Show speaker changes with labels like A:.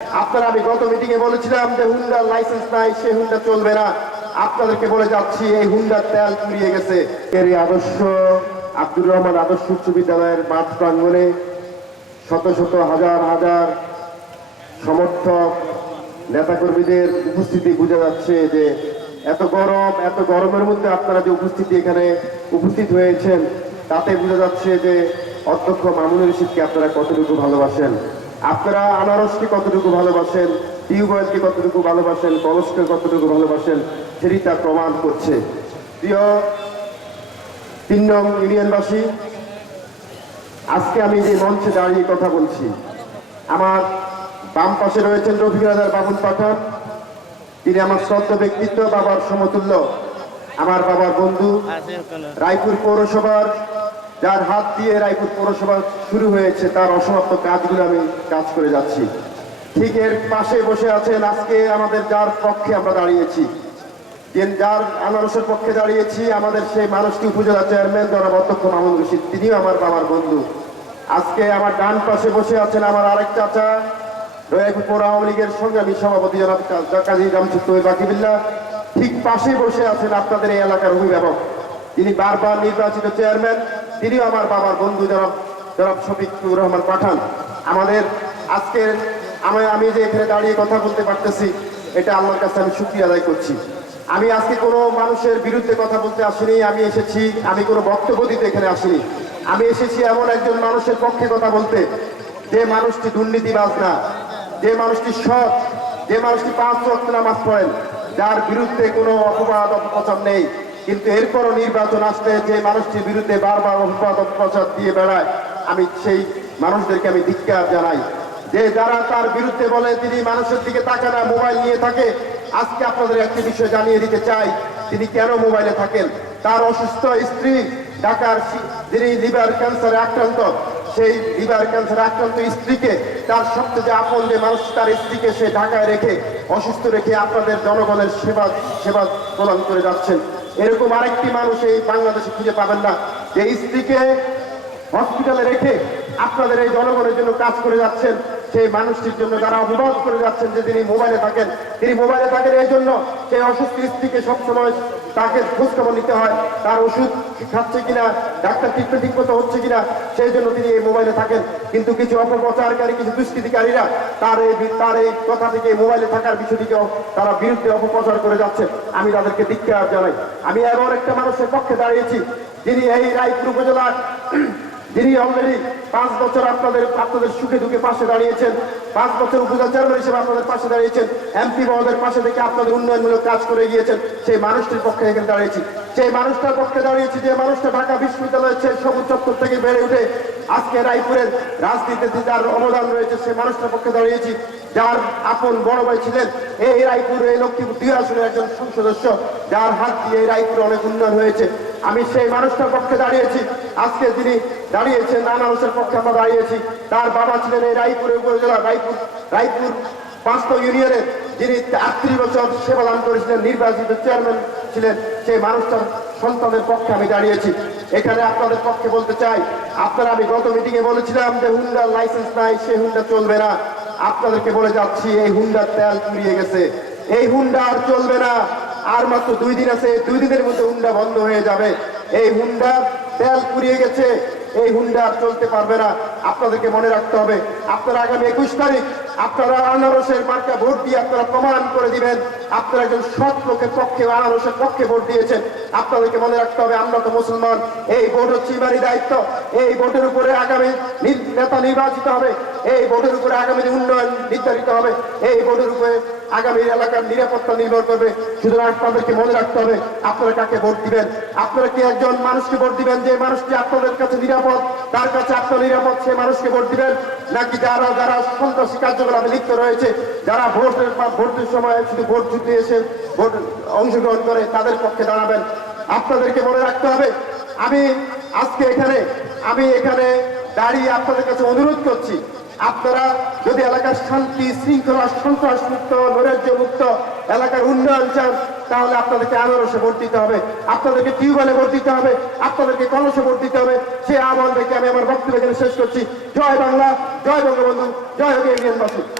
A: আপনারা, আমি গত মিটিং এ বলেছিলাম যে হুন্ডার লাইসেন্স নাই, সে হুন্ডা চলবে না। আপনাদেরকে বলে যাচ্ছি, এই হুন্ডার তেল ফুরিয়ে গেছে। এর আদর্শ, আব্দুর রহমান আদর্শ উচ্চ বিদ্যালয়ের মাঠ প্রাঙ্গণে শত শত হাজার হাজার সমর্থক, নেতাকর্মীদের উপস্থিতি বোঝা যাচ্ছে যে এত গরম, এত গরমের মধ্যে আপনারা যে উপস্থিতি এখানে উপস্থিত হয়েছেন, তাতে বোঝা যাচ্ছে যে অধ্যক্ষ মামুনুর রশিদকে আপনারা কতটুকু ভালোবাসেন। আপনারা আনারসকে কতটুকু ভালোবাসেন টিউবওয়েলকে কতটুকু ভালোবাসেন কলসকে কতটুকু ভালোবাসেন সেটি তা প্রমাণ করছে। প্রিয় তিন নং ইউনিয়নবাসী আজকে আমি যে মঞ্চে দাঁড়িয়ে কথা বলছি আমার বাম পাশে রয়েছেন রফিক রাজার বাবুল পাঠান তিনি আমার শ্রদ্ধ ব্যক্তিত্ব বাবার সমতুল্য। আমার বাবার বন্ধু রায়পুর পৌরসভার যার হাত দিয়ে রায়পুর পৌরসভা শুরু হয়েছে, তার অসমাপ্ত কাজগুলো আমি কাজ করে যাচ্ছি। ঠিক এর পাশে বসে আছেন আজকে আমাদের যার পক্ষে আমরা দাঁড়িয়েছি। যার আনারসের পক্ষে দাঁড়িয়েছি, আমাদের সেই মানুষটি উপজেলা চেয়ারম্যান জনাব অধ্যক্ষ মামুন রশিদ, তিনিও আমার বাবার বন্ধু। আজকে আমার ডান পাশে বসে আছেন আমার আরেক চাচা, রয়েপুর পৌর আওয়ামী লীগের সংগ্রামী সভাপতি জনাব কাজী রামচুত্ত বাকিবিল্লা। ঠিক পাশে বসে আছেন আপনাদের এই এলাকার অভিভাবক, তিনি বারবার নির্বাচিত চেয়ারম্যান। তিনিও আমার বাবার বন্ধু জনাব জনাব শফিকুর রহমান পাঠান। আমাদের আজকের আমি আমি যে এখানে দাঁড়িয়ে কথা বলতে পারতেছি, এটা আল্লাহর কাছে আমি শুক্রিয়া আদায় করছি। আমি আজকে কোনো মানুষের বিরুদ্ধে কথা বলতে আসিনি, আমি এসেছি, আমি কোনো বক্তব্য দিতে এখানে আসিনি। আমি এসেছি এমন একজন মানুষের পক্ষে কথা বলতে, যে মানুষটি দুর্নীতিবাজ না, যে মানুষটি সৎ, যে মানুষটি পাঁচ রক্ত নামাজ পড়েন, যার বিরুদ্ধে কোনো অপবাদ, অপপ্রচার নেই। কিন্তু এরপরও নির্বাচন আসলে যে মানুষটির বিরুদ্ধে বারবার অপবাদ অপপ্রচার দিয়ে বেড়ায়, আমি সেই মানুষদেরকে আমি ধিক্কার জানাই। যে যারা তার বিরুদ্ধে বলে, তিনি মানুষের দিকে তাকায় না, মোবাইল নিয়ে থাকে। আজকে আপনাদের একটি বিষয় জানিয়ে দিতে চাই, তিনি কেন মোবাইলে থাকেন? তার অসুস্থ স্ত্রী, ঢাকার যিনি লিভার ক্যান্সারে আক্রান্ত, সেই লিভার ক্যান্সার আক্রান্ত স্ত্রীকে তার সবচেয়ে আপন যে মানুষ, তার স্ত্রীকে সে ঢাকায় রেখে, অসুস্থ রেখে আপনাদের জনগণের সেবা সেবা প্রদান করে যাচ্ছেন। এরকম আরেকটি মানুষ এই বাংলাদেশে খুঁজে পাবেন না। যে স্ত্রীকে হসপিটালে রেখে আপনাদের এই জনগণের জন্য কাজ করে যাচ্ছেন, সেই মানুষটির জন্য যারা অভিবাদ করে যাচ্ছেন যে তিনি মোবাইলে থাকেন, তিনি মোবাইলে থাকেন, এই জন্য সেই অসুস্থ স্ত্রীকে সবসময় তাকে খোঁজখবর নিতে হয়। তার ওষুধ খাচ্ছে কিনা, ডাক্তার ট্রিটমেন্ট ঠিক হচ্ছে কিনা, সেই জন্য তিনি এই মোবাইলে থাকেন। কিন্তু কিছু অপপ্রচারকারী, কিছু দুষ্কৃতিকারীরা তার এই তার এই কথা থেকে মোবাইলে থাকার বিষয়টিকে তারা বিরুদ্ধে অপপ্রচার করে যাচ্ছে আমি তাদেরকে ধিক্কার জানাই। আমি এমন একটা মানুষের পক্ষে দাঁড়িয়েছি, যিনি এই রায়পুর উপজেলার যিনি অলরেডি পাঁচ বছর আপনাদের আপনাদের সুখে দুঃখে পাশে দাঁড়িয়েছেন। পাঁচ বছর উপজেলা চেয়ারম্যান হিসেবে আপনাদের পাশে দাঁড়িয়েছেন। এমপি মহোদয়ের পাশে থেকে আপনাদের উন্নয়নমূলক কাজ করে গিয়েছেন। সেই মানুষটির পক্ষে এখানে দাঁড়িয়েছি। সেই মানুষটার পক্ষে দাঁড়িয়েছি যে মানুষটা ঢাকা বিশ্ববিদ্যালয়ের সেই সবুজ চত্বর থেকে বেড়ে উঠে আজকে রায়পুরের রাজনীতিতে যার অবদান রয়েছে, সেই মানুষটার পক্ষে দাঁড়িয়েছি। যার আপন বড় ভাই ছিলেন, এই রায়পুর, এই লক্ষ্মীপুর দুই আসনের একজন সদস্য, যার হাত দিয়ে এই রায়পুরে অনেক উন্নয়ন হয়েছে। আমি সেই মানুষটার পক্ষে দাঁড়িয়েছি। আজকে তিনি দাঁড়িয়েছেন আনারসের পক্ষে আমরা দাঁড়িয়েছি। তার বাবা ছিলেন এই রায়পুর উপজেলা, রায়পুর রায়পুর পাঁচটা ইউনিয়নের যিনি আটত্রিশ বছর সেবা দান করেছিলেন, নির্বাচিত চেয়ারম্যান ছিলেন, সেই মানুষটার সন্তানের পক্ষে আমি দাঁড়িয়েছি। এখানে আপনাদের পক্ষে বলতে চাই, আপনারা আমি গত মিটিংয়ে বলেছিলাম যে হুন্ডার লাইসেন্স নাই, সে হুন্ডা চলবে না। আপনাদেরকে বলে যাচ্ছি, এই হুন্ডার তেল ফুরিয়ে গেছে। এই হুন্ডা আর চলবে না। আর মাত্র দুই দিন আছে, দুই দিনের মধ্যে হুন্ডা বন্ধ হয়ে যাবে। এই হুন্ডা তেল ফুরিয়ে গেছে। এই হুন্ডা আর চলতে পারবে না। আপনাদেরকে মনে রাখতে হবে, আপনারা আগামী একুশ তারিখ আপনারা আনারসের মার্কা ভোট দিয়ে আপনারা প্রমাণ করে দিবেন। আপনারা একজন সৎ লোকের পক্ষে আনারসের পক্ষে ভোট দিয়েছেন। আপনাদেরকে মনে রাখতে হবে, আমরা তো মুসলমান। এই ভোট হচ্ছে ইমানি দায়িত্ব। এই ভোটের উপরে আগামী নেতা নির্বাচিত হবে। এই ভোটের উপরে আগামী উন্নয়ন নির্ধারিত হবে। এই ভোটের উপরে আগামী এলাকার নিরাপত্তা নির্ভর করবে। সুতরাং আপনাদেরকে মনে রাখতে হবে, আপনারা কাকে ভোট দিবেন? আপনারা কি একজন মানুষকে ভোট দিবেন যে মানুষটি আপনাদের কাছে নিরাপদ, তার কাছে আপনার নিরাপদ সে মানুষকে ভোট দিবেন? নাকি যারা যারা সন্ত্রাসী কার্যকলাপে লিপ্ত রয়েছে, যারা ভোটের ভোটের সময় শুধু ভোট যুদ্ধে এসে ভোট অংশগ্রহণ করে, তাদের পক্ষে দাঁড়াবেন? আপনাদেরকে মনে রাখতে হবে, আমি আজকে এখানে, আমি এখানে দাঁড়িয়ে আপনাদের কাছে অনুরোধ করছি আপনারা যদি এলাকার শান্তি, শৃঙ্খলা সন্ত্রাস মুক্ত নৈরাজ্য মুক্ত এলাকার উন্নয়ন চান, তাহলে আপনাদেরকে আনারসে ভোট দিতে হবে, আপনাদেরকে টিউবওয়েলে ভোট দিতে হবে, আপনাদেরকে কলসে ভোট দিতে হবে সে আহ্বান দেখে আমি আমার বক্তব্য এখানে শেষ করছি জয় বাংলা, জয় বঙ্গবন্ধু, জয় হোক ইন্ডিয়ানবাসী
B: you.